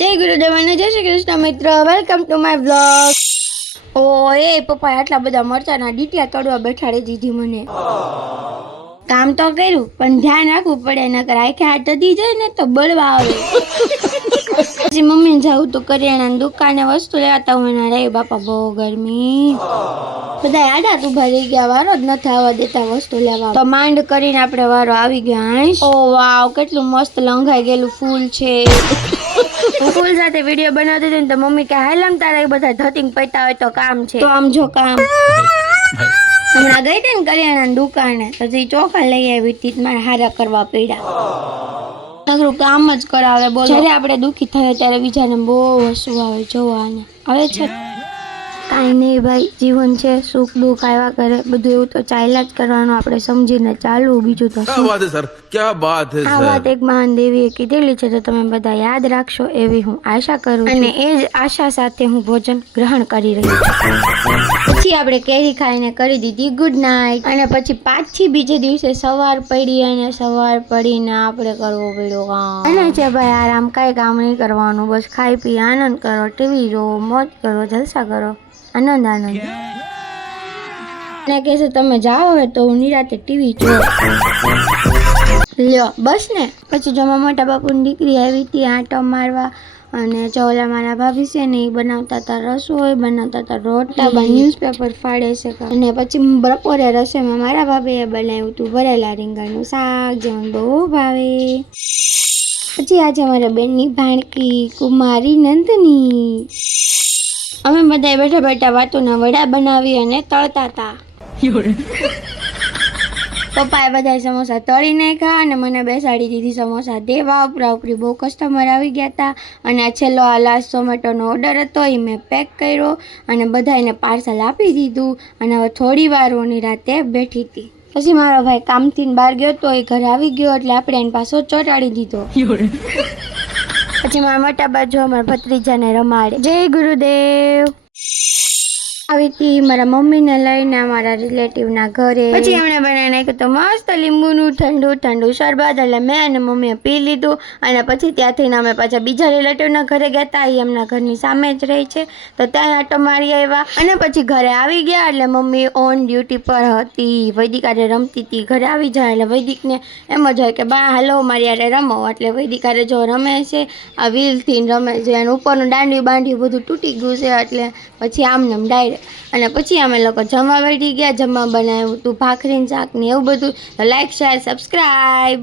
જય ગુરુદેવ અને જય શ્રી કૃષ્ણ મિત્રો, વેલકમ ટુ માય વ્લોગ. ઓ એ પપ્પા આટલા બધા મરચાના ડીટિયા તળવા બેઠાડી દીધી મને. કામ તો કર્યું પણ ધ્યાન રાખવું પડે, નકર આખે હાથ તડી જાય ને તો બળવા આવે. પછી મમ્મીને જાવું તો કરિયાણાની દુકાને વસ્તુ લેવાતા હોય ને, રે બાપા બહુ ગરમી. બધા આડા ઉભા રહી ગયા, વારો જ નથી આવવા દેતા વસ્તુ લેવા. તો માંડ કરીને આપણે વારો આવી ગયા. ઓ વાવ, કેટલું મસ્ત લંઘાઈ ગયેલું ફૂલ છે. ફૂલ સાથે વિડીયો બનાવતી હતી ને તો મમ્મી કે હાલમ તારા બધા ધતિંગ પૈતા હોય તો કામ છે. તો આમ જો કામ હમણાં ગઈ હતી ને કરિયાણાની દુકાને તો ચોખા લઈ આવી હતી, મારે હારા કરવા પડ્યા. નકરું કામ જ કરાવે. બોલો, જ્યારે આપણે દુઃખી થઈએ ત્યારે બીજાને બહુ હસવું આવે. જોવાને આવે છે કાંઈ નહીં ભાઈ, જીવન છે, સુખ દુઃખ આવ્યા કરે, બધું એવું તો ચાલ્યા જ કરવાનું, આપણે સમજીને ચાલવું. બીજું તો શું વાત છે સર, ક્યા વાત છે. આ વાત એક મહાન દેવીએ કીધેલી છે, તો તમે બધા યાદ રાખશો એવી હું આશા કરું છું, અને એ જ આશા સાથે હું ભોજન ગ્રહણ કરી રહી છું. પછી આપણે કેરી ખાઈને કરી દીધી ગુડ નાઇટ, અને પછી પાછી બીજે દિવસે સવાર પડી, અને સવાર પડીને આપણે કરવો પડ્યો કામ. અને છે ભાઈ આરામ, કાંઈ કામ નહીં કરવાનું, બસ ખાઈ પી આનંદ કરો, ટીવી જોવો, મોજ કરો, જલસા કરો, આનંદ આનંદ. અને કહેશે તમે જાઓ હોય તો હું નિરાતે ટીવી જોઉં. લ્યો બસ ને. પછી જો મોટા બાપુની દીકરી આવી હતી આંટો મારવા, અને ચોલા મારા ભાભી છે ને એ બનાવતા હતા રસોઈ, બનાવતા હતા રોટલા, ન્યૂઝપેપર ફાડે છે. અને પછી બપોરે રસોઈમાં મારા ભાભીએ બનાવ્યું હતું ભરેલા રીંગણનું શાક, જે મને બહુ ભાવે. પછી આજે મારા બેનની ભાણકી કુમારી નંદની, અમે બધા બેઠા બેઠા વાતોના વડા બનાવી અને તળતા હતા. પપ્પાએ બધા સમોસા તળી નાખ્યા અને મને બેસાડી દીધી સમોસા દેવા. ઉપરા ઉપરી બહુ કસ્ટમર આવી ગયા હતા, અને આ છેલ્લો આ લાસ્ટ ઝોમેટોનો ઓર્ડર હતો એ મેં પેક કર્યો અને બધાને પાર્સલ આપી દીધું. અને હવે થોડી વાર હું રાતે બેઠી હતી. પછી મારો ભાઈ કામથી બહાર ગયો તો એ ઘરે આવી ગયો, એટલે આપણે એને પાછો ચોંટાડી દીધો. પછી મારા મોટા બાજુ અમારા ભત્રીજાને રમાડે. જય ગુરુદેવ. આવી હતી મારા મમ્મીને લઈને અમારા રિલેટિવના ઘરે. પછી એમણે બનાવી નાખ્યું તો મસ્ત લીંબુનું ઠંડુ ઠંડુ શરબત, એટલે મેં અને મમ્મીએ પી લીધું. અને પછી ત્યાંથી અમે પાછા બીજા રિલેટિવના ઘરે ગયા હતા, એ એમના ઘરની સામે જ રહી છે, તો ત્યાં આટો મારી આવ્યા. અને પછી ઘરે આવી ગયા એટલે મમ્મી ઓન ડ્યુટી પર હતી, વૈદિકારે રમતી હતી. ઘરે આવી જાય એટલે વૈદિકને એમ જ હોય કે બા હાલો મારી યારે રમો, એટલે વૈદિકારે જો રમે છે આ વ્હીલથી રમે છે, અને ઉપરનું દાંડિયું બાંડિયું બધું તૂટી ગયું છે, એટલે પછી આમને આમ ડાયરેક્ટ. અને પછી અમે લોકો જમવા બેઠી ગયા. જમવા બનાવ્યું હતું ભાખરીને શાક ને એવું બધું. Like share subscribe.